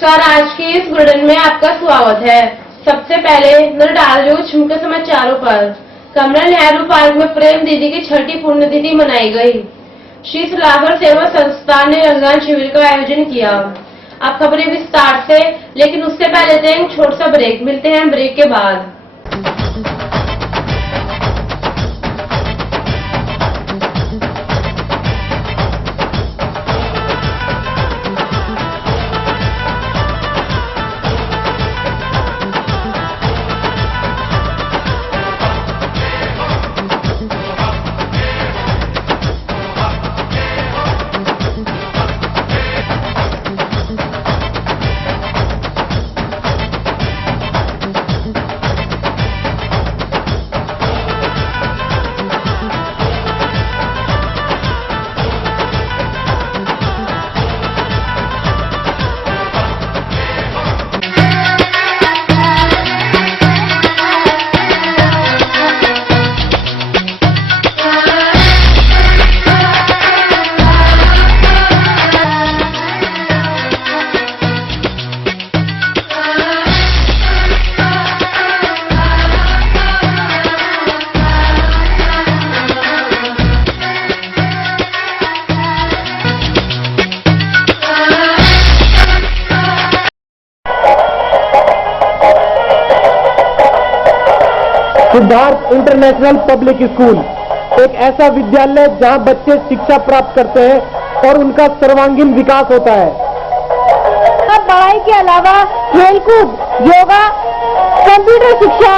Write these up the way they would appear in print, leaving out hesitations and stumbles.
नमस्कार, आज के इस बुलेटिन में आपका स्वागत है। सबसे पहले नजर डाल रही हूँ मुख्य समाचारों पर। कमला नेहरू पार्क में प्रेम दीदी की छठी पुण्यतिथि मनाई गई। श्री सुलागर सेवा संस्थान ने रंगदान शिविर का आयोजन किया। अब खबरें विस्तार से, लेकिन उससे पहले लेते हैं छोटा सा ब्रेक। मिलते हैं ब्रेक के बाद। सिद्धार्थ इंटरनेशनल पब्लिक स्कूल एक ऐसा विद्यालय जहां बच्चे शिक्षा प्राप्त करते हैं और उनका सर्वांगीण विकास होता है। पढ़ाई के अलावा खेलकूद, योगा, कंप्यूटर शिक्षा,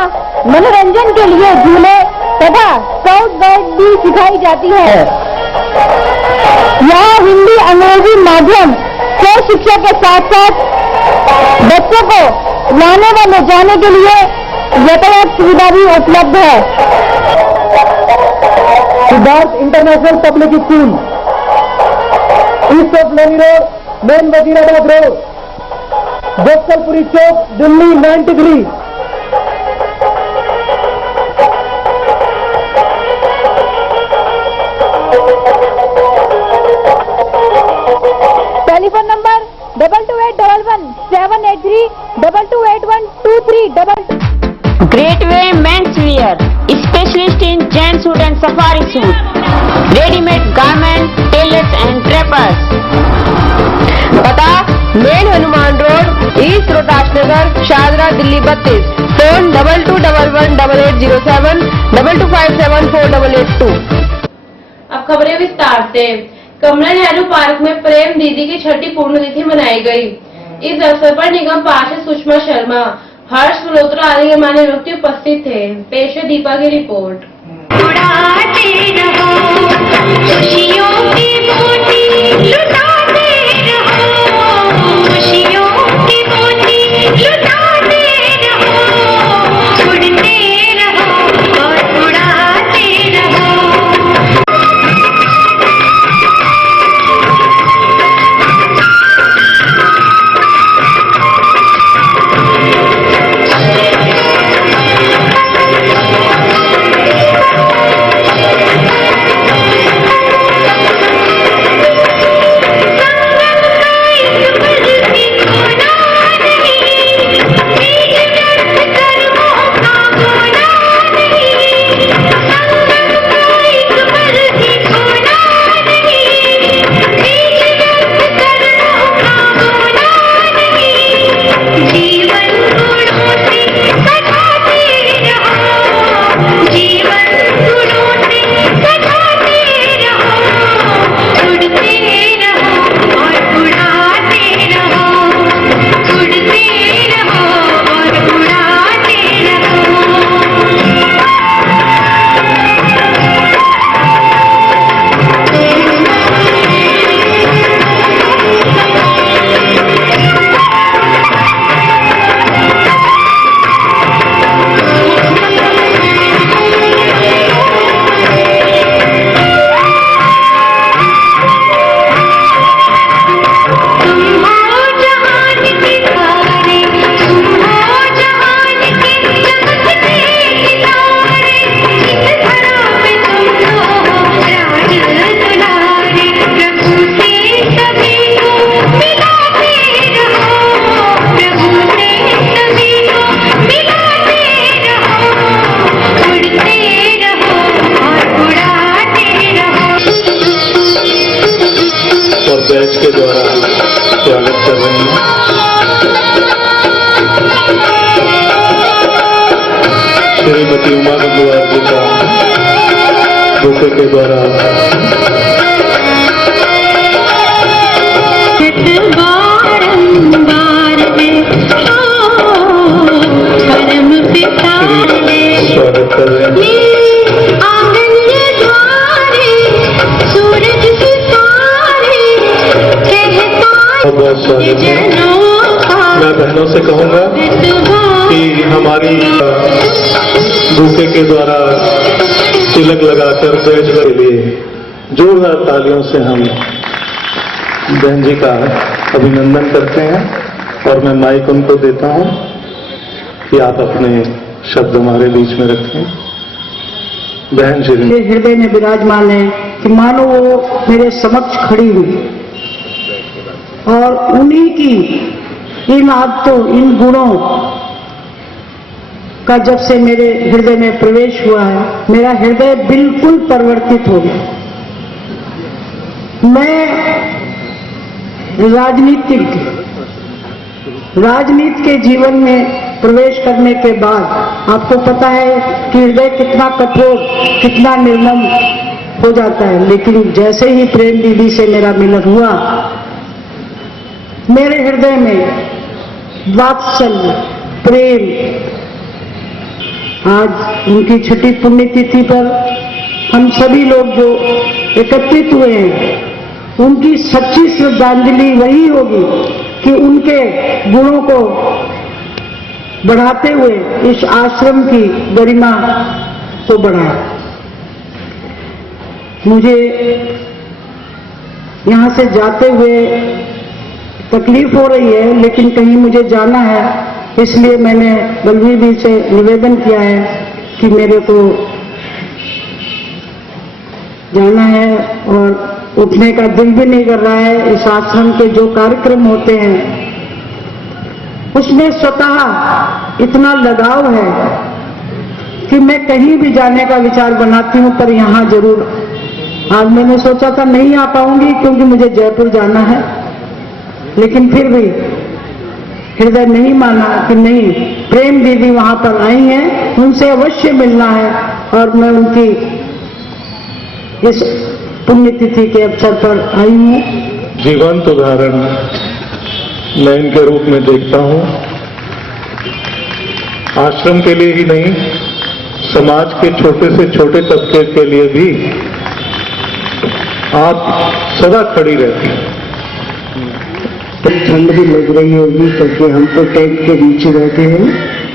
मनोरंजन के लिए झूले तथा स्काउट गाइड भी सिखाई जाती है। यहाँ हिंदी, अंग्रेजी माध्यम से शिक्षा के साथ साथ बच्चों को लाने व ले जाने के लिए यातायात सुविधा भी उपलब्ध है। Siddhartha international public school, east of Loni road, main Wazirabad road, Gopalpuri chowk, Delhi 93। Telephone number 22811783 22812322। Great Way Men's Wear, specialist in gent suit and safari suit, ready-made garment, tailors and drapers. पता main Hanuman road, east Rohtas Nagar, Shahdara, Delhi 32। Phone 22118807 22574882। अब खबरें विस्तार से। कमला नेहरू पार्क में प्रेम दीदी की छठी पुण्यतिथि मनाई गई। इस अवसर पर निगम पार्षद सुषमा शर्मा, हर्ष मल्होत्रा आदि गणमान्य व्यक्ति उपस्थित थे। पेश है दीपा की रिपोर्ट। बैच के द्वारा स्वागत कर रही हैं। श्रीमती उमा गंगवार जी का बुके के द्वारा स्वागत कर रहे हैं। बहुत स्वागत है। मैं बहनों से कहूंगा कि हमारी बुके के द्वारा तिलक लगाकर बैच के लिए जोरदार तालियों से हम बहन जी का अभिनंदन करते हैं और मैं माइक उनको देता हूं कि आप अपने शब्द हमारे बीच में रखें। बहन जी मेरे हृदय में विराजमान है कि मानो वो मेरे समक्ष खड़ी हुई और उन्हीं की इन आदतों, इन गुणों का जब से मेरे हृदय में प्रवेश हुआ है, मेरा हृदय बिल्कुल परिवर्तित हो गया। मैं राजनीति के जीवन में प्रवेश करने के बाद आपको पता है कि हृदय कितना कठोर, कितना निर्मम हो जाता है, लेकिन जैसे ही प्रेम दीदी से मेरा मिलन हुआ, मेरे हृदय में वात्सल्य, प्रेम, आज उनकी छठी पुण्यतिथि पर हम सभी लोग जो एकत्रित हुए हैं, उनकी सच्ची श्रद्धांजलि वही होगी कि उनके गुणों को बढ़ाते हुए इस आश्रम की गरिमा को बढ़ाए। मुझे यहां से जाते हुए तकलीफ हो रही है, लेकिन कहीं मुझे जाना है, इसलिए मैंने बलवीर जी से निवेदन किया है कि मेरे को जाना है और उठने का दिल भी नहीं कर रहा है। इस आश्रम के जो कार्यक्रम होते हैं उसमें स्वतः इतना लगाव है कि मैं कहीं भी जाने का विचार बनाती हूं, पर यहां जरूर आज मैंने सोचा था नहीं आ पाऊंगी क्योंकि मुझे जयपुर जाना है, लेकिन फिर भी हृदय नहीं माना कि नहीं, प्रेम दीदी वहां पर आई हैं, उनसे अवश्य मिलना है और मैं उनकी इस पुण्यतिथि के अवसर पर आई हूं। जीवंत उदाहरण मैं इनके रूप में देखता हूं। आश्रम के लिए ही नहीं, समाज के छोटे से छोटे तबके के लिए भी आप सदा खड़ी रहती हैं। ठंड भी लग रही होगी क्योंकि हम तो टेंट के नीचे बैठे हैं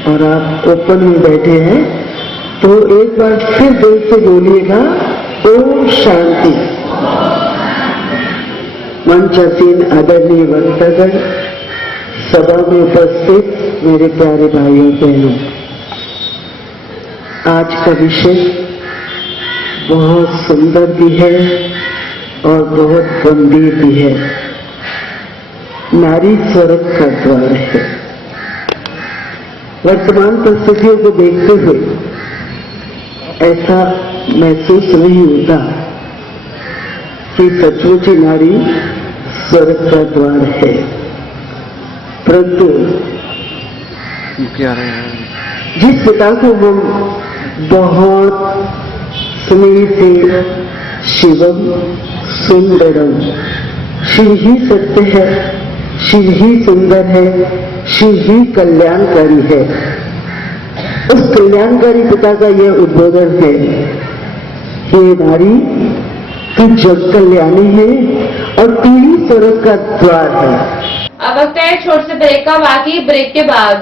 और आप ओपन में बैठे हैं, तो एक बार फिर दिल से बोलिएगा ओम शांति। मंचासीन आदरणीय वक्तागण, सभा में उपस्थित मेरे प्यारे भाइयों बहनों, आज का विषय बहुत सुंदर भी है और बहुत गंभीर भी है। नारी स्वर्ग का द्वार है। वर्तमान परिस्थितियों को देखते हुए ऐसा महसूस नहीं होता कि सचमुच ही नारी स्वर्ग का द्वार है, परंतु जिस पिता को हम बहुत स्नेह से शिवम सुंदरम, शिव ही सत्य है, शिव ही सुंदर है, शिव ही कल्याणकारी है, उस कल्याणकारी पिता का यह उद्बोधन है कि नारी तू जग कल्याणी है और तू ही स्वर्ग का द्वार है। अब वक्त है छोटे से ब्रेक का, बाकी ब्रेक के बाद।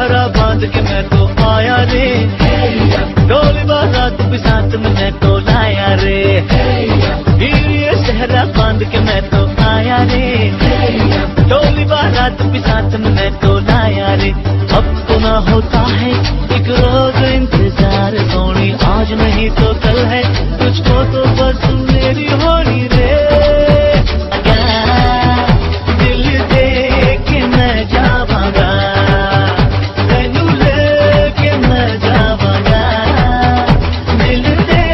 सहरा बांध के मैं तो आया रे, डोली बारात भी साथ में मैं तो लाया रे, ये सहरा बांध के मैं तो आया रे, डोली बारात भी साथ में मैं तो लाया रे। अब तो ना होता है एक रोज इंतजार सोनी, आज नहीं तो कल है, तुझको तो बस मेरी होनी रे। दिल दे के मैं जावांगा, तेनू लेके मैं जावांगा, दिल दे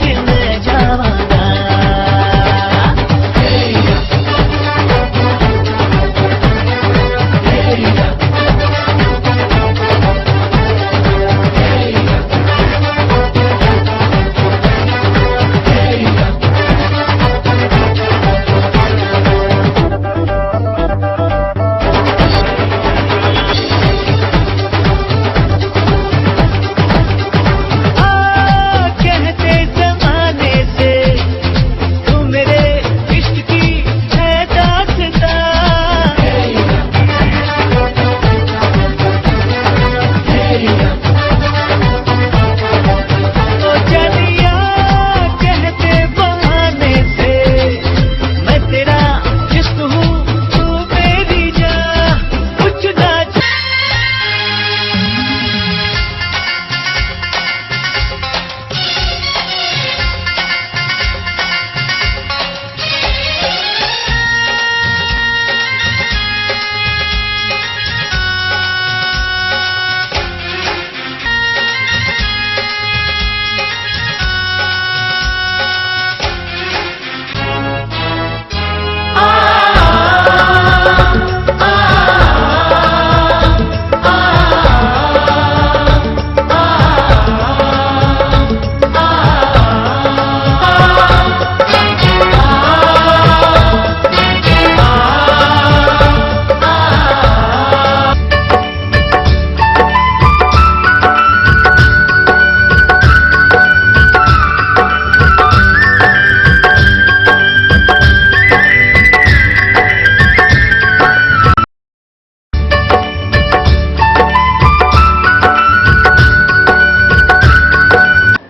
के मैं जावांगा।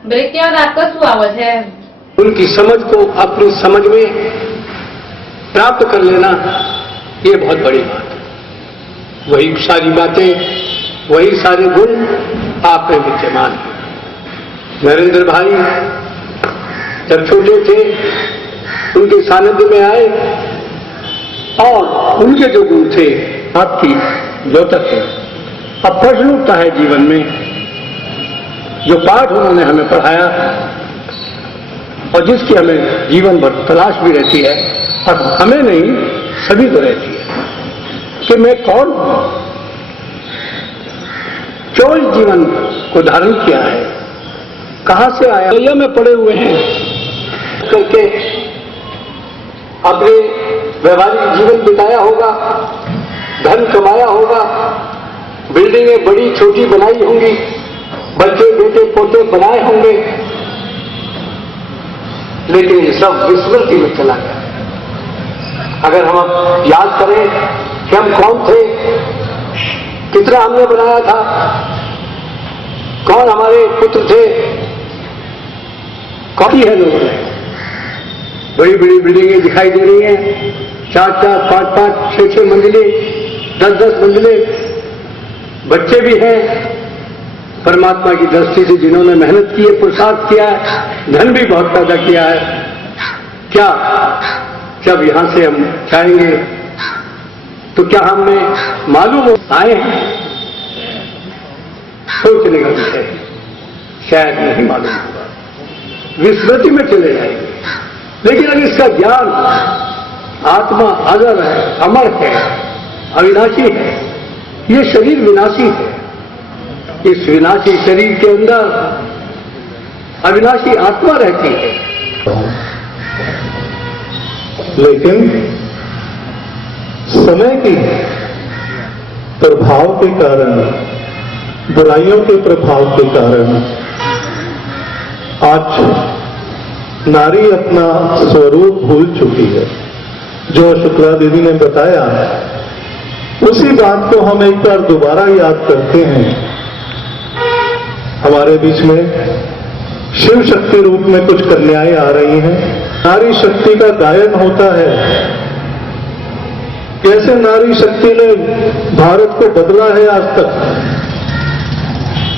ब्रेक के बाद आपका स्वागत है। उनकी समझ को अपनी समझ में प्राप्त कर लेना, ये बहुत बड़ी बात है। वही सारी बातें, वही सारे गुण आप में विद्यमान हैं। नरेंद्र भाई जब छोटे थे, उनके सानिध्य में आए और उनके जो गुण थे आपकी द्योतक है। अब प्रश्न उठता है जीवन में, जो पाठ उन्होंने हमें पढ़ाया और जिसकी हमें जीवन भर तलाश भी रहती है, और हमें नहीं सभी को रहती है, कि मैं कौन हूं, क्यों इस जीवन को धारण किया है, कहां से आया। दुनिया में पड़े हुए हैं करके अपने व्यवहारिक जीवन बिताया होगा, धन कमाया होगा, बिल्डिंगें बड़ी छोटी बनाई होंगी, बच्चे बेटे पोते बनाए होंगे, लेकिन ये सब विस्मृति में चला गया। अगर हम अब याद करें कि हम कौन थे, कितना हमने बनाया था, कौन हमारे पुत्र थे, कौन है लोगों ने। बड़ी बड़ी बिल्डिंगें दिखाई दे रही हैं, 4-4, 5-5, 6-6 मंजिले, 10-10 मंजिले, बच्चे भी हैं परमात्मा की दृष्टि से जिन्होंने मेहनत की है, पुरुषार्थ किया है, धन भी बहुत पैदा किया है। क्या जब यहां से हम जाएंगे तो क्या हमें मालूम हो आए हैं? सोचने का विषय है, शायद नहीं मालूम होगा, विस्मृति में चले जाएंगे। लेकिन अगर इसका ज्ञान, आत्मा अजर है, अमर है, अविनाशी है, ये शरीर विनाशी है, इस विनाशी शरीर के अंदर अविनाशी आत्मा रहती है। लेकिन समय के प्रभाव के कारण, बुराइयों के प्रभाव के कारण आज नारी अपना स्वरूप भूल चुकी है। जो शुक्ला दीदी ने बताया उसी बात को हम एक बार दोबारा याद करते हैं। हमारे बीच में शिव शक्ति रूप में कुछ कन्याएं आ रही हैं। नारी शक्ति का गायन होता है। कैसे नारी शक्ति ने भारत को बदला है आज तक,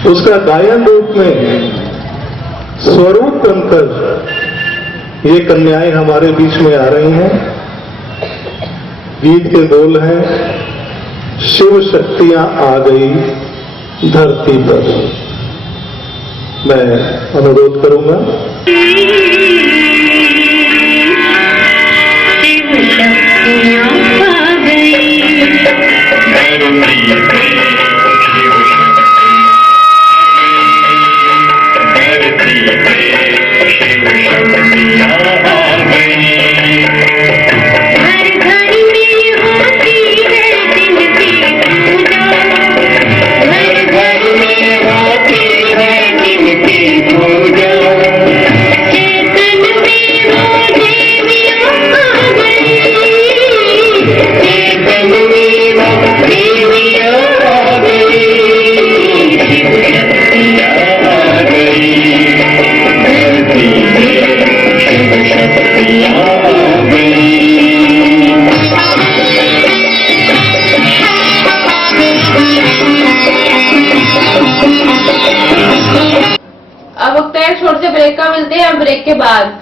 उसका गायन रूप में स्वरूप बनकर ये कन्याएं हमारे बीच में आ रही हैं। गीत के बोल हैं, शिव शक्तियां आ गई धरती पर। मैं अनुरोध करूंगा। छोटे ब्रेक का मिलते हैं हम ब्रेक के बाद।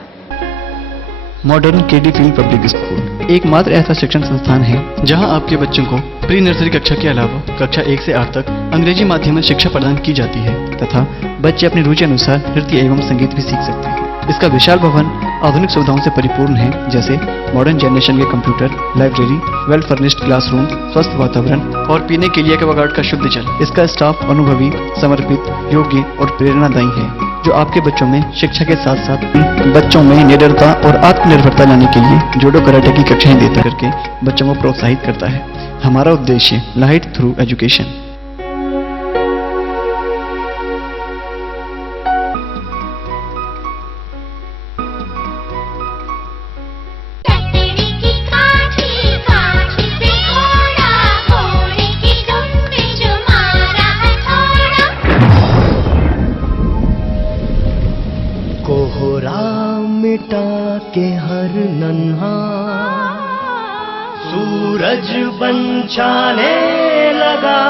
Modern KD field public school एकमात्र ऐसा शिक्षण संस्थान है जहां आपके बच्चों को प्री नर्सरी कक्षा के अलावा कक्षा 1 से 8 तक अंग्रेजी माध्यम में शिक्षा प्रदान की जाती है तथा बच्चे अपनी रुचि अनुसार नृत्य एवं संगीत भी सीख सकते हैं। इसका विशाल भवन आधुनिक सुविधाओं से परिपूर्ण है, जैसे मॉडर्न जनरेशन के computer, library, well furnished classroom, स्वस्थ वातावरण और पीने के लिए एक्वागार्ड का शुद्ध जल। इसका स्टाफ अनुभवी, समर्पित, योग्य और प्रेरणादायी है, जो आपके बच्चों में शिक्षा के साथ साथ बच्चों में निडरता और आत्मनिर्भरता लाने के लिए जूडो कराटे की कक्षाएं देता करके बच्चों को प्रोत्साहित करता है। हमारा उद्देश्य लाइट थ्रू एजुकेशन। मिटा के हर नन्हा सूरज बन जाने लगा।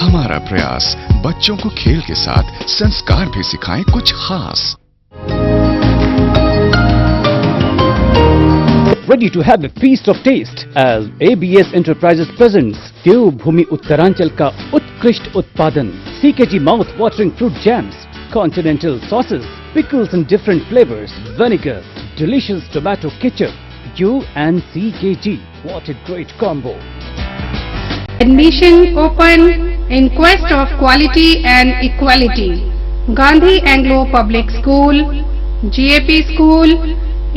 हमारा प्रयास बच्चों को खेल के साथ संस्कार भी सिखाएं कुछ खास। Ready to have a feast of taste as ABS Enterprises presents देवभूमि उत्तरांचल का उत्कृष्ट उत्पादन CKG mouth watering fruit jams, continental sauces, pickles in different flavors, vinegar, delicious tomato ketchup. You and CKG, what a great combo! Admission open in quest of quality and equality. Gandhi Anglo Public School, GAP School,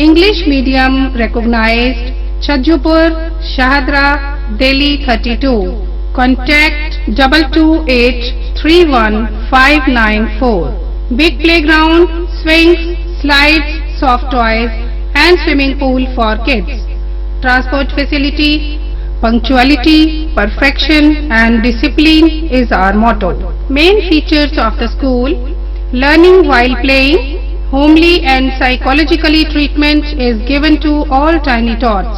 English Medium recognized, Chhajjupur, Shahadra, Delhi 32. Contact 22831 Big playground, swings, slides, soft toys and swimming pool for kids. Transport facility, punctuality, perfection and discipline is our motto. Main features of the school: learning while playing, homely and psychologically treatment is given to all tiny tots.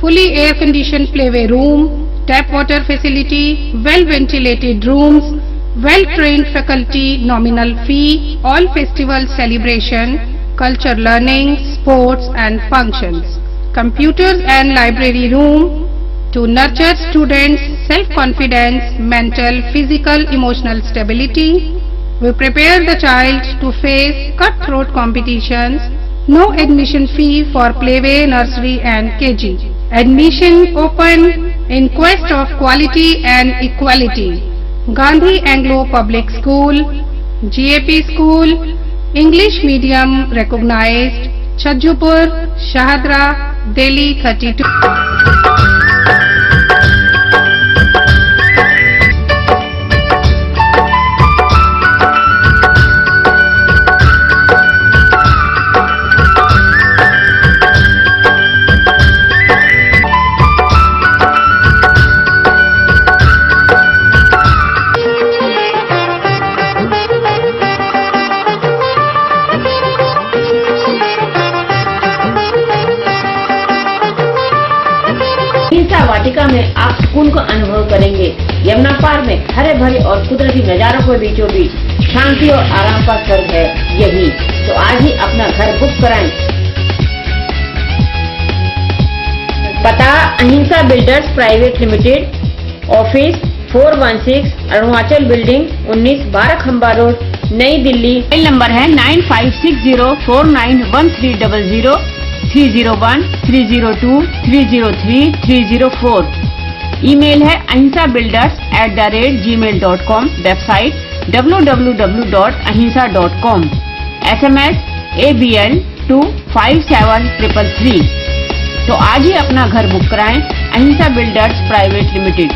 Fully air-conditioned playway room, tap water facility, well-ventilated rooms, well-trained faculty, nominal fee, all festival celebration, culture learning, sports and functions. Computers and library room to nurture students' self-confidence, mental, physical, emotional stability. We prepare the child to face cutthroat competitions. No admission fee for playway, nursery and KG. Admission open in quest of quality and equality. Gandhi Anglo Public School, GAP School, English Medium recognized, Chhajjupur, Shahadra, Delhi 32. अहिंसा वाटिका में आप सुकून को अनुभव करेंगे। यमुना पार में हरे भरे और कुदरती नजारों के बीचों बीच शांति और आराम का स्वर्ग है यही। तो आज ही अपना घर बुक कराएं। पता अहिंसा builders private limited, office 416 Arunachal building 19 12 खंबा रोड, नई दिल्ली। मोबाइल नंबर है 9560491300, 301 302 303 304। ईमेल है ahinsabuilders@gmail.com। Website www.ahinsa.com। SMS ABL 257333। तो आज ही अपना घर बुक कराएं। अहिंसा बिल्डर्स प्राइवेट लिमिटेड।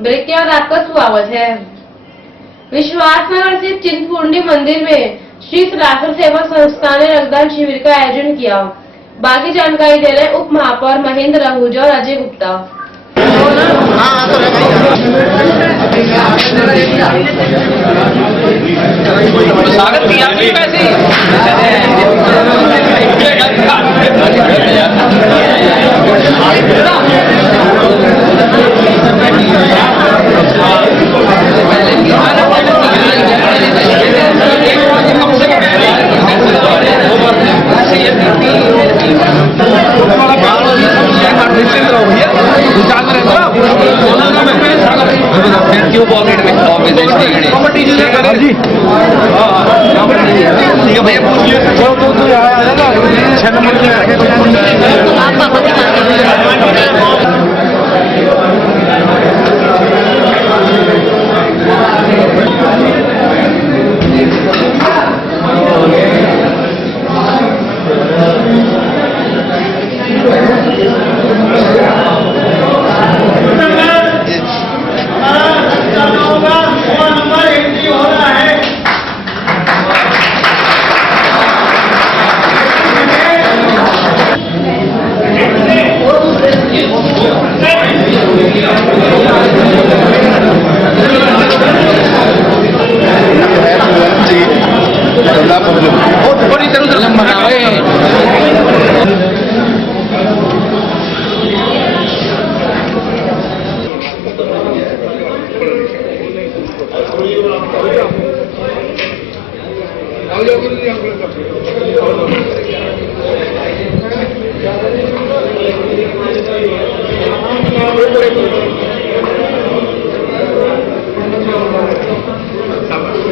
ब्रेक के बाद आपका स्वागत है। विश्वासनगर स्थित चिंतपूर्णी मंदिर में श्री सलाफर सेवा संस्था ने रक्तदान शिविर का आयोजन किया। बाकी जानकारी दे रहे उप महापौर महेंद्र आहूजा और अजय गुप्ता। स्वागत किया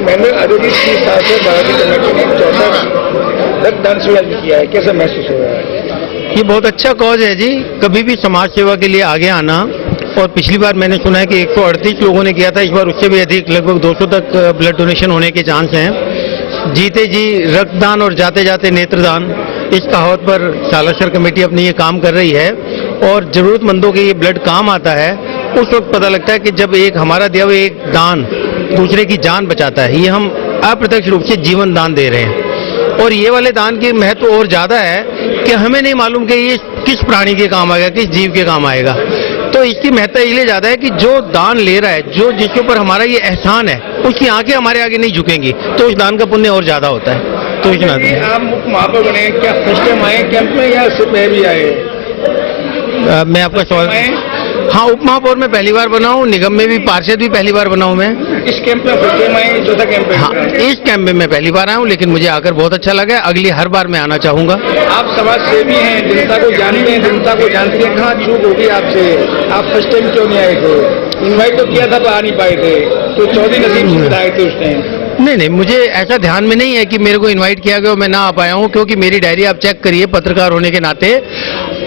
मैंने आयोजित 30 साल से भारतीय कमेटी ने 64 रक्तदान शिविर किया है। कैसा महसूस हो रहा है? ये बहुत अच्छा कॉज है जी। कभी भी समाज सेवा के लिए आगे आना। और पिछली बार मैंने सुना है कि 138 लोगों ने किया था, इस बार उससे भी अधिक लगभग 200 तक ब्लड डोनेशन होने के चांस हैं। जीते जी रक्तदान और जाते जाते नेत्रदान, इस कहावत पर सालासर कमेटी अपनी ये काम कर रही है और जरूरतमंदों के ये ब्लड काम आता है। उस वक्त पता लगता है कि जब एक हमारा दिया हुआ एक दान दूसरे की जान बचाता है। ये हम अप्रत्यक्ष रूप से जीवन दान दे रहे हैं और ये वाले दान की महत्व और ज्यादा है कि हमें नहीं मालूम कि ये किस प्राणी के काम आएगा, किस जीव के काम आएगा। तो इसकी महत्ता इसलिए ज्यादा है कि जो दान ले रहा है, जो जिसके ऊपर हमारा ये एहसान है, उसकी आंखें हमारे आगे नहीं झुकेंगी, तो उस दान का पुण्य और ज्यादा होता है। तो इस नाते आप मुख्य महापौर बने, क्या फर्स्ट टाइम आए कैंप में या इससे पहले भी आए? मैं आपका सवाल, हाँ, उप महापौर में पहली बार बना हूँ, निगम में भी पार्षद भी पहली बार बना हूँ मैं। इस कैंप में फर्स्ट टाइम आए, चौथा कैंप है? हाँ, इस कैंप में मैं पहली बार आया हूँ, लेकिन मुझे आकर बहुत अच्छा लगा। अगली हर बार मैं आना चाहूंगा। आप समाज सेवी हैं, जनता को जानते हैं, जनता को जानते हैं, कहाँ चूक होगी आपसे? आप फर्स्ट टाइम क्यों नहीं आए थे? इन्वाइट तो किया था पर आ नहीं पाए थे, तो चौधरी नसीब से आए थे उस टाइम। नहीं, मुझे ऐसा ध्यान में नहीं है कि मेरे को इनवाइट किया गया और मैं ना आ पाया हूँ, क्योंकि मेरी डायरी आप चेक करिए पत्रकार होने के नाते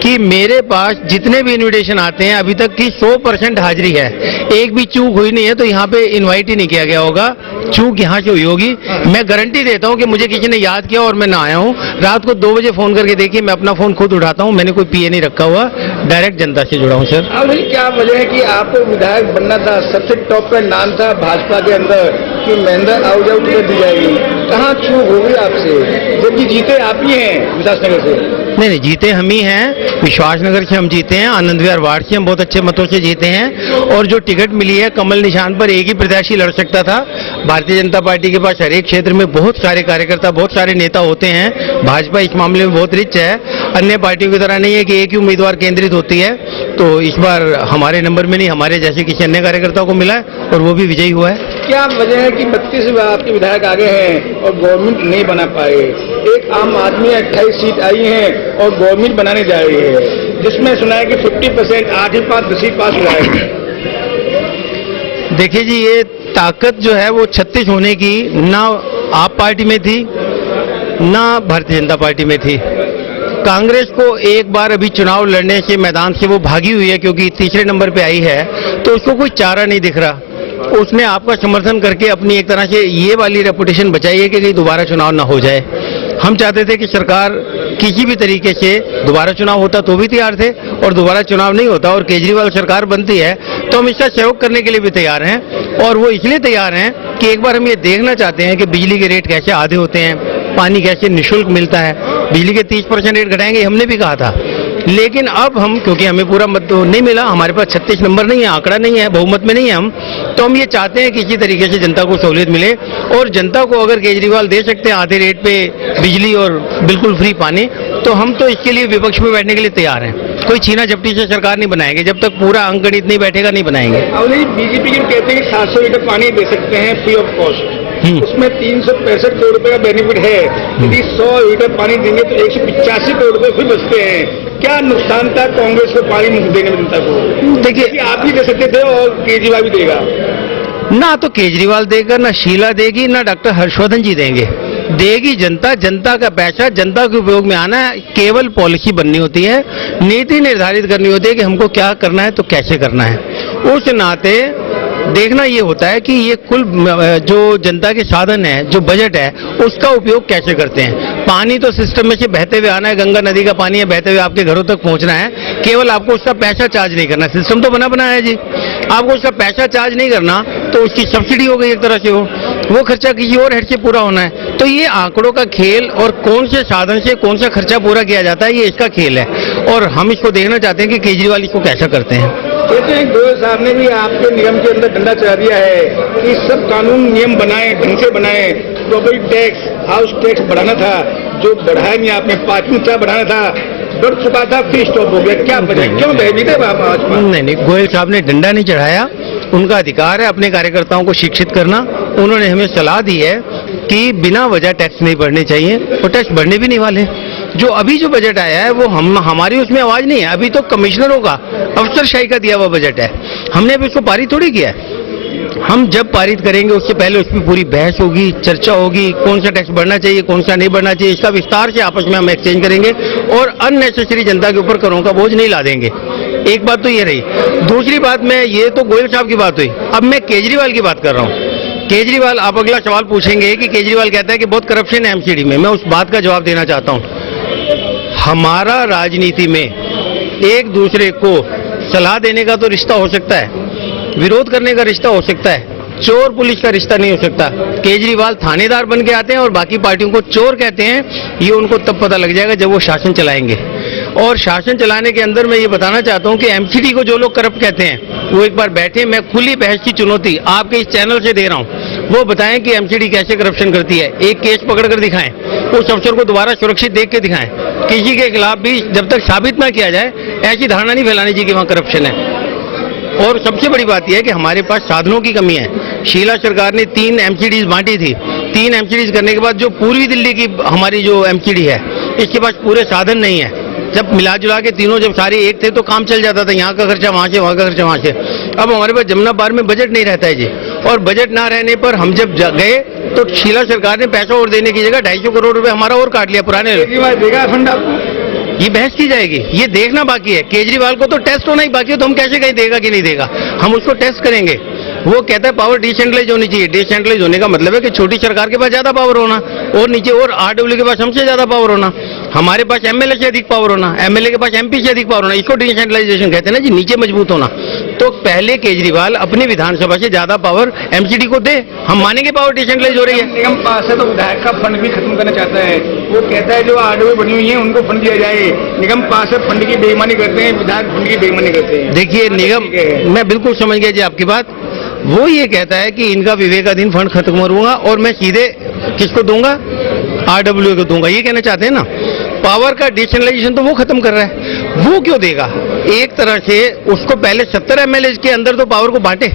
कि मेरे पास जितने भी इनविटेशन आते हैं अभी तक की 100% हाजिरी है, एक भी चूक हुई नहीं है, तो यहाँ पे इनवाइट ही नहीं किया गया होगा। चूक यहाँ से हुई होगी। मैं गारंटी देता हूँ कि मुझे किसी ने याद किया और मैं ना आया हूँ। रात को 2 बजे फोन करके देखिए, मैं अपना फोन खुद उठाता हूँ, मैंने कोई पीए नहीं रखा हुआ, डायरेक्ट जनता से जुड़ा हूँ सर। अब क्या वजह है कि आपको विधायक बनना था, सबसे टॉप पे नाम था भाजपा के अंदर कि महेंद्र आहूजा को टिकट दी जाएगी, कहाँ चूक हो गई आपसे, जबकि जीते आप ही हैं विकासनगर से? नहीं, जीते हम ही हैं, विश्वासनगर से हम जीते हैं, आनंद विहार वार्ड से हम बहुत अच्छे मतों से जीते हैं। और जो टिकट मिली है कमल निशान पर एक ही प्रत्याशी लड़ सकता था। भारतीय जनता पार्टी के पास हर एक क्षेत्र में बहुत सारे कार्यकर्ता, बहुत सारे नेता होते हैं। भाजपा इस मामले में बहुत रिच है, अन्य पार्टियों की तरह नहीं है कि एक ही उम्मीदवार केंद्रित होती है। तो इस बार हमारे नंबर में नहीं, हमारे जैसे किसी अन्य कार्यकर्ता को मिला है और वो भी विजयी हुआ है। क्या वजह है कि 32 आपके विधायक आगे हैं और गवर्नमेंट नहीं बना पाए? एक आम आदमी 28 सीट आई है और गवर्नमेंट बनाने जा रही है, जिसमें सुना है कि 50% 8 पास 10 पास हुआ है। देखिए जी, ये ताकत जो है वो 36 होने की ना आप पार्टी में थी ना भारतीय जनता पार्टी में थी। कांग्रेस को एक बार अभी चुनाव लड़ने से मैदान से वो भागी हुई है, क्योंकि तीसरे नंबर पे आई है, तो उसको कोई चारा नहीं दिख रहा। उसने आपका समर्थन करके अपनी एक तरह से ये वाली रेपुटेशन बचाई है कि कहीं दोबारा चुनाव ना हो जाए। हम चाहते थे कि सरकार किसी भी तरीके से दोबारा चुनाव होता तो भी तैयार थे, और दोबारा चुनाव नहीं होता और केजरीवाल सरकार बनती है तो हम इसका सहयोग करने के लिए भी तैयार हैं। और वो इसलिए तैयार हैं कि एक बार हम ये देखना चाहते हैं कि बिजली के रेट कैसे आधे होते हैं, पानी कैसे निःशुल्क मिलता है। बिजली के 30% रेट घटाएंगे हमने भी कहा था, लेकिन अब हम, क्योंकि हमें पूरा मत नहीं मिला, हमारे पास 36 नंबर नहीं है, आंकड़ा नहीं है, बहुमत में नहीं है हम, तो हम ये चाहते हैं कि इसी तरीके से जनता को सहूलियत मिले। और जनता को अगर केजरीवाल दे सकते हैं आधे रेट पे बिजली और बिल्कुल फ्री पानी, तो हम तो इसके लिए विपक्ष में बैठने के लिए तैयार हैं। कोई छीना झपटी से सरकार नहीं बनाएंगे, जब तक पूरा अंकगणित नहीं बैठेगा नहीं बनाएंगे। बीजेपी के कहते हैं कि 700 लीटर पानी दे सकते हैं फ्री ऑफ कॉस्ट, उसमें 365 करोड़ रुपए का बेनिफिट है। यदि 100 लीटर पानी देंगे तो 185 करोड़ रुपए फिर बचते हैं। क्या नुकसान था कांग्रेस को पानी मुफ्त देने में जनता को? देखिए, आप भी दे सकते थे और केजरीवाल भी देगा ना, तो केजरीवाल देगा ना, शीला देगी ना, डॉक्टर हर्षवर्धन जी देंगे। देगी जनता, जनता का पैसा जनता के उपयोग में आना है। केवल पॉलिसी बननी होती है, नीति निर्धारित करनी होती है कि हमको क्या करना है तो कैसे करना है। उस नाते देखना ये होता है कि ये कुल जो जनता के साधन है, जो बजट है, उसका उपयोग कैसे करते हैं। पानी तो सिस्टम में से बहते हुए आना है, गंगा नदी का पानी है, बहते हुए आपके घरों तक पहुंचना है। केवल आपको उसका पैसा चार्ज नहीं करना, सिस्टम तो बना है जी, आपको उसका पैसा चार्ज नहीं करना तो उसकी सब्सिडी हो गई एक तरह से, वो खर्चा किसी और हेड से पूरा होना है। तो ये आंकड़ों का खेल और कौन से साधन से कौन सा खर्चा पूरा किया जाता है, ये इसका खेल है। और हम इसको देखना चाहते हैं कि केजरीवाल इसको कैसा करते हैं। कहते हैं गोयल साहब ने भी आपके निगम के अंदर डंडा चला दिया है कि सब कानून नियम बनाए, ढंग से बनाए। प्रॉपर्टी टैक्स, हाउस टैक्स बढ़ाना था, जो बढ़ाया नहीं आपने, 5वीं टैक्स बढ़ाना था, बढ़ चुका था, फिर स्टॉप हो गया। क्या वजह, क्यों भयभीत है भाजपा? नहीं, गोयल साहब ने डंडा नहीं चढ़ाया, उनका अधिकार है अपने कार्यकर्ताओं को शिक्षित करना। उन्होंने हमें सलाह दी है कि बिना वजह टैक्स नहीं बढ़ने चाहिए, और टैक्स बढ़ने भी नहीं वाले। जो अभी जो बजट आया है वो हमारी उसमें आवाज नहीं है, अभी तो कमिश्नरों का, अफसरशाही का दिया हुआ बजट है। हमने अभी उसको पारित थोड़ी किया है। हम जब पारित करेंगे उससे पहले उसकी पूरी बहस होगी, चर्चा होगी, कौन सा टैक्स बढ़ना चाहिए, कौन सा नहीं बढ़ना चाहिए, इसका विस्तार से आपस में हम एक्सचेंज करेंगे और अननेसेसरी जनता के ऊपर करों का बोझ नहीं ला देंगे। एक बात तो ये रही। दूसरी बात, मैं ये तो गोयल साहब की बात हुई, अब मैं केजरीवाल की बात कर रहा हूँ। केजरीवाल, आप अगला सवाल पूछेंगे कि केजरीवाल कहता है कि बहुत करप्शन है एमसीडी में, मैं उस बात का जवाब देना चाहता हूँ। हमारा राजनीति में एक दूसरे को सलाह देने का तो रिश्ता हो सकता है, विरोध करने का रिश्ता हो सकता है, चोर पुलिस का रिश्ता नहीं हो सकता। केजरीवाल थानेदार बन के आते हैं और बाकी पार्टियों को चोर कहते हैं, ये उनको तब पता लग जाएगा जब वो शासन चलाएंगे। और शासन चलाने के अंदर मैं ये बताना चाहता हूं कि एमसीडी को जो लोग करप्ट कहते हैं वो एक बार बैठे, मैं खुली बहस की चुनौती आपके इस चैनल से दे रहा हूं, वो बताएं कि एमसीडी कैसे करप्शन करती है। एक केस पकड़कर दिखाएं, उस अफसर को दोबारा सुरक्षित देख के दिखाएं। किसी के खिलाफ भी जब तक साबित ना किया जाए ऐसी धारणा नहीं फैलानी चाहिए कि वहां करप्शन है। और सबसे बड़ी बात यह है कि हमारे पास साधनों की कमी है। शीला सरकार ने 3 एमसीडीज बांटी थी, 3 एमसीडीज करने के बाद जो पूर्वी दिल्ली की हमारी जो एमसीडी है, इसके पास पूरे साधन नहीं है। जब मिला जुला के तीनों जब सारे एक थे तो काम चल जाता था, यहाँ का खर्चा वहाँ से, वहाँ का खर्चा वहाँ से। अब हमारे पास जमुना पार में बजट नहीं रहता है जी, और बजट ना रहने पर हम जब गए तो शीला सरकार ने पैसा और देने की जगह 250 करोड़ रुपए हमारा और काट लिया पुराने। देगा फंड आपको? ये बहस की जाएगी, ये देखना बाकी है। केजरीवाल को तो टेस्ट होना ही बाकी है, तो हम कैसे कहीं देगा कि नहीं देगा, हम उसको टेस्ट करेंगे। वो कहता है पावर डिसेंट्रलाइज होनी चाहिए। डिसेंट्रलाइज होने का मतलब है कि छोटी सरकार के पास ज्यादा पावर होना और नीचे और आरडब्ल्यू के पास हमसे ज्यादा पावर होना, हमारे पास एमएलए से अधिक पावर होना, एमएलए के पास एमपी से अधिक पावर होना। इसको डिसेंट्रलाइजेशन कहते हैं ना जी, नीचे मजबूत होना। तो पहले केजरीवाल अपने विधानसभा से ज्यादा पावर एमसीडी को दे, हम मानेंगे पावर डिसेंट्रलाइज हो रही है। निगम पास है तो विधायक का फंड भी खत्म करना चाहता है। वो कहता है जो आरडब्ल्यू बनी हुई है उनको फंड दिया जाए। निगम पास है, फंड की बेईमानी करते हैं, विधायक फंड की बेईमानी करते हैं। देखिए निगम, मैं बिल्कुल समझ गया जी आपकी बात। वो ये कहता है कि इनका विवेकाधीन फंड खत्म करूंगा और मैं सीधे किसको दूंगा, आरडब्ल्यू को दूंगा, ये कहना चाहते हैं ना। पावर का डिसेंट्रलाइजेशन तो वो खत्म कर रहा है, वो क्यों देगा? एक तरह से उसको पहले 70 एमएलए के अंदर तो पावर को बांटे,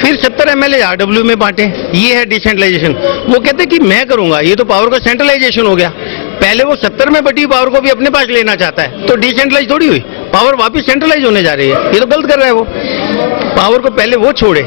फिर 70 एमएलए आरडब्ल्यू में बांटे, ये है डिसेंट्रलाइजेशन। वो कहते हैं कि मैं करूंगा, ये तो पावर का सेंट्रलाइजेशन हो गया। पहले वो 70 में बटी पावर को भी अपने पास लेना चाहता है, तो डिसेंट्रलाइज थोड़ी हुई, पावर वापस सेंट्रलाइज होने जा रही है। ये तो गलत कर रहा है वो। पावर को पहले वो छोड़े,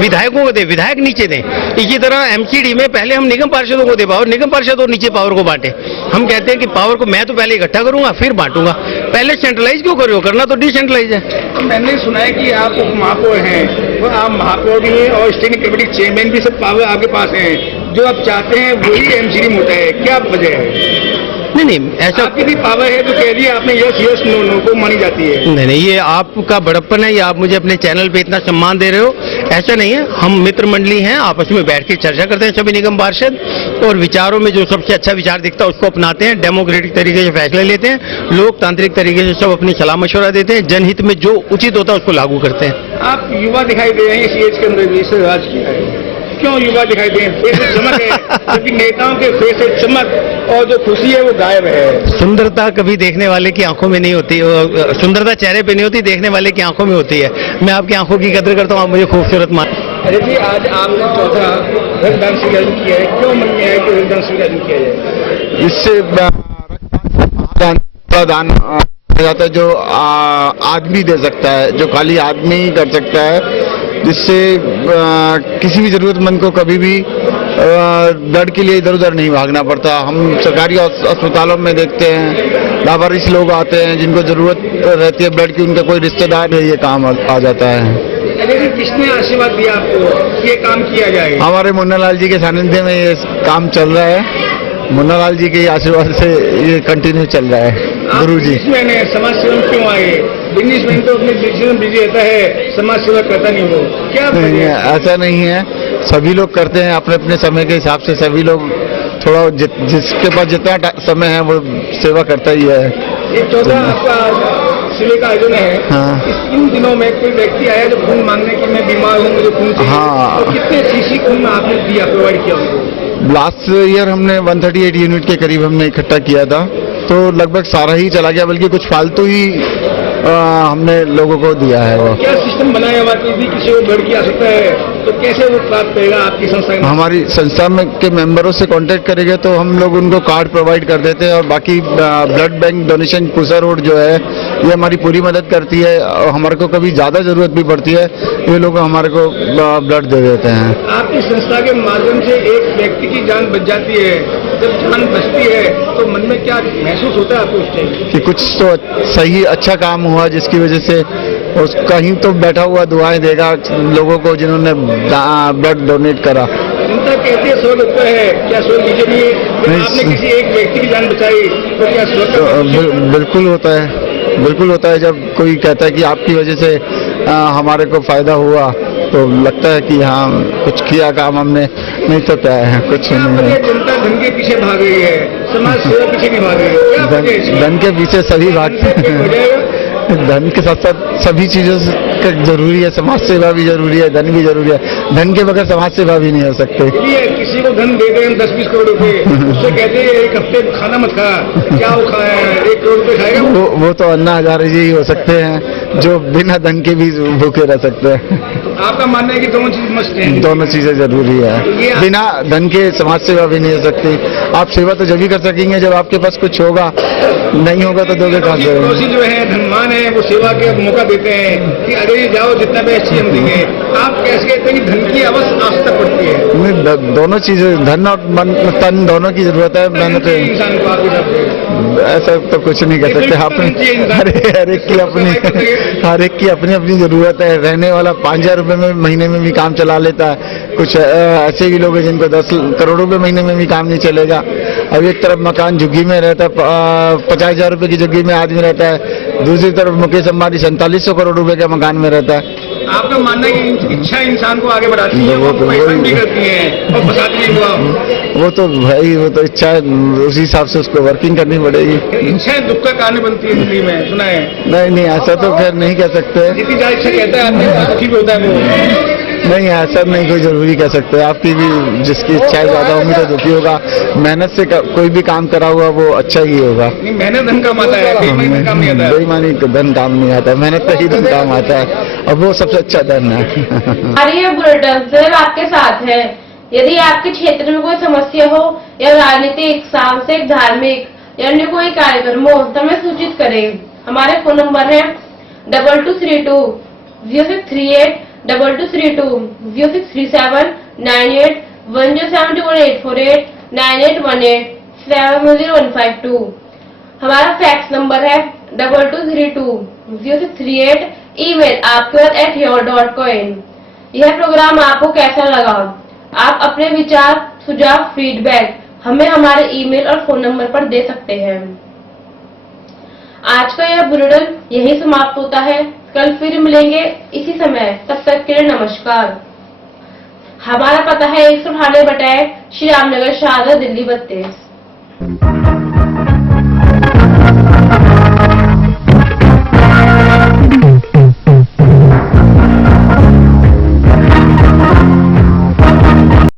विधायकों को दे, विधायक नीचे दें। इसी तरह एमसीडी में पहले हम निगम पार्षदों को दे पावर, निगम पार्षद और नीचे पावर को बांटे। हम कहते हैं कि पावर को मैं तो पहले इकट्ठा करूंगा फिर बांटूंगा, पहले सेंट्रलाइज क्यों करो, करना तो डिसेंट्रलाइज है। मैंने सुना है कि आप उप महापौर हैं और आप महापौर भी हैं और स्टैंडिंग कमेटी चेयरमैन भी, सब पावर आपके पास है। जो आप चाहते हैं वही एमसीडी में होता है, क्या वजह है? नहीं, ऐसा आपकी भी पावर है तो कह दिया आपने यस यस नो नो को मानी जाती है। नहीं, ये आपका बड़प्पन है, ये आप मुझे अपने चैनल पे इतना सम्मान दे रहे हो, ऐसा नहीं है। हम मित्र मंडली हैं, आपस में बैठ के चर्चा करते हैं सभी निगम पार्षद, और विचारों में जो सबसे अच्छा विचार दिखता है उसको अपनाते हैं, डेमोक्रेटिक तरीके से फैसले लेते हैं, लोकतांत्रिक तरीके से सब अपनी सलाह मशवरा देते हैं, जनहित में जो उचित होता है उसको लागू करते हैं। आप युवा दिखाई दे रहे हैं इस एज के अंदर भी, इससे राज किया है, क्यों युवा दिखाई दे? फेस से चमक है, क्योंकि नेताओं के फेस से चमक और जो खुशी है वो गायब है। सुंदरता कभी देखने वाले की आंखों में नहीं होती, सुंदरता चेहरे पे नहीं होती, देखने वाले की आंखों में होती है। मैं आपकी आंखों की कदर करता हूँ, आप मुझे खूबसूरत मान। अरे जी, आज आपने चौथा रक्तदान शिविर आयोजित किया है, क्यों मन में आया कि रक्तदान शिविर आयोजित किया जाए? इससे दान जाता है जो आदमी दे सकता है, जो खाली आदमी ही कर सकता है, जिससे किसी भी जरूरतमंद को कभी भी ब्लड के लिए इधर उधर नहीं भागना पड़ता। हम सरकारी अस्पतालों में देखते हैं लावारिस लोग आते हैं जिनको जरूरत रहती है ब्लड की, उनका कोई रिश्तेदार है, ये काम आ जाता है। किसने आशीर्वाद दिया आपको ये काम किया जाए? हमारे मुन्ना लाल जी के सानिध्य में ये काम चल रहा है, मुन्ना लाल जी के आशीर्वाद से ये कंटिन्यू चल रहा है। गुरु जी समाज सेवा क्यों आए? बिजनेसमैन तो अपने बिजनेस में बिजी रहता है, समाज सेवा करता नहीं, वो क्या नहीं है? ऐसा नहीं है, सभी लोग करते हैं अपने अपने समय के हिसाब से। सभी लोग थोड़ा जिसके पास जितना समय है वो सेवा करता ही है। ये चौथा आपका शिविर का आयोजन है। हाँ। इन दिनों में कोई व्यक्ति आया जो खून मांगने की मैं बीमार हूँ, मुझे खून चाहिए। हाँ। तो कितने सीसी खून आपने दिया, प्रोवाइड किया उनको? लास्ट ईयर हमने 138 यूनिट के करीब हमने इकट्ठा किया था, तो लगभग सारा ही चला गया, बल्कि कुछ फालतू ही हमने लोगों को दिया है। वो क्या सिस्टम बनाया हुआ कि किसी को ब्लड की आवश्यकता है तो कैसे वो प्राप्त करेगा आपकी संस्था में? हमारी संस्था में के मेंबरों से कांटेक्ट करेंगे तो हम लोग उनको कार्ड प्रोवाइड कर देते हैं, और बाकी blood bank donation Pusa road जो है ये हमारी पूरी मदद करती है, और हमारे को कभी ज्यादा जरूरत भी पड़ती है ये लोग हमारे को ब्लड दे देते हैं। आपकी संस्था के माध्यम से एक व्यक्ति की जान बच जाती है, जब जान बचती है तो मन में क्या महसूस होता है आपको उस टाइम? कि कुछ तो सही अच्छा काम हुआ, जिसकी वजह से कहीं तो बैठा हुआ दुआएं देगा लोगों को जिन्होंने ब्लड डोनेट करा। जनता कहती है स्वर्ग है, क्या स्वर्ग नीचे नहीं है? आपने किसी एक व्यक्ति की जान बचाई तो क्या स्वर्ग? बिल्कुल होता है, बिल्कुल होता है। जब कोई कहता है कि आपकी वजह से हमारे को फायदा हुआ तो लगता है कि हाँ कुछ किया काम हमने, नहीं तो क्या है, कुछ नहीं है। जनता धन के पीछे भाग रही है, समाज सेवा पीछे नहीं भाग रही है। धन के पीछे सभी भागते हैं, धन के साथ साथ सभी चीजों का जरूरी है, समाज सेवा भी जरूरी है, धन भी जरूरी है। धन के बगैर समाज सेवा भी नहीं हो सकते। किसी को धन दे दें 10-20 करोड़ रुपए, उससे कहते हैं एक हफ्ते खाना मत खा, क्या वो खाया 1 करोड़ रुपए खाएगा? वो तो अन्ना हजारे जी ही हो सकते हैं जो बिना धन के भी भूखे रह सकते हैं। आपका मानना है कि दोनों चीज मस्ट है? दोनों चीजें जरूरी है। बिना धन के समाज सेवा भी नहीं हो सकती। आप सेवा तो जब भी कर सकेंगे जब आपके पास कुछ होगा, नहीं होगा तो दोगे कहाँ से? पड़ोसी जो है धनवान है, वो सेवा के मौका देते हैं कि अरे जाओ जितना भी अच्छी हम देंगे। आप कैसे कहते हैं कि धन की आवश्यकता पड़ती है? दोनों चीजें, धन और मन तन दोनों की जरूरत है। मैंने तो इंसान को ऐसा तो कुछ नहीं कह सकते। हर एक की अपनी अपनी जरूरत है। रहने वाला 5,000 रुपए में महीने में भी काम चला लेता है। कुछ ऐसे भी लोग हैं जिनको 10 करोड़ रुपए महीने में भी काम नहीं चलेगा। अब एक तरफ मकान झुग्गी में रहता है, 50,000 रुपए की झुग्गी में आदमी रहता है, दूसरी तरफ मुकेश अंबानी 4700 करोड़ रुपए के मकान में रहता है। आपका मानना है कि इच्छा इंसान को आगे बढ़ाती है, वो परेशान भी करती है और फंसाती है युवा? वो तो भाई, वो तो इच्छा है, उसी हिसाब से उसको वर्किंग करनी पड़ेगी। इच्छा दुख का कारण बनती है जिंदगी में, सुना है? नहीं, ऐसा तो खैर नहीं कह सकते। जितनी ज्यादा इच्छा कहता है आदमी दुखी भी होता है वो। नहीं, ऐसा नहीं कोई जरूरी कह सकते। आपकी भी जिसकी इच्छाएं ज्यादा होंगी तो दुखी होगा। मेहनत से कोई भी काम करा हुआ वो अच्छा ही होगा। मेहनत धन काम आता है, बेईमानी काम नहीं आता है। बेईमानी धन काम नहीं आता है, मेहनत से ही धन काम आता है, और वो सबसे अच्छा धन है। हमारी बुलेटिन सिर्फ आपके साथ है। यदि आपके क्षेत्र में कोई समस्या हो या राजनीतिक, सामाजिक, धार्मिक या अन्य कोई कार्यक्रम हो तो हमें सूचित करें। हमारे फोन नंबर है 2232 0638 2232 0637 98 1072 9818 70152। हमारा फैक्स नंबर है 2232 0638। ईमेल आपकेवर@your.coin। यह प्रोग्राम आपको कैसा लगा? आप अपने विचार, सुझाव, फीडबैक हमें हमारे ईमेल और फोन नंबर पर दे सकते हैं। आज का यह बुलेटिन यही समाप्त होता है। कल फिर मिलेंगे इसी समय, तब तक के लिए नमस्कार। हमारा पता है 198 श्री रामनगर, शाहदरा, दिल्ली 32।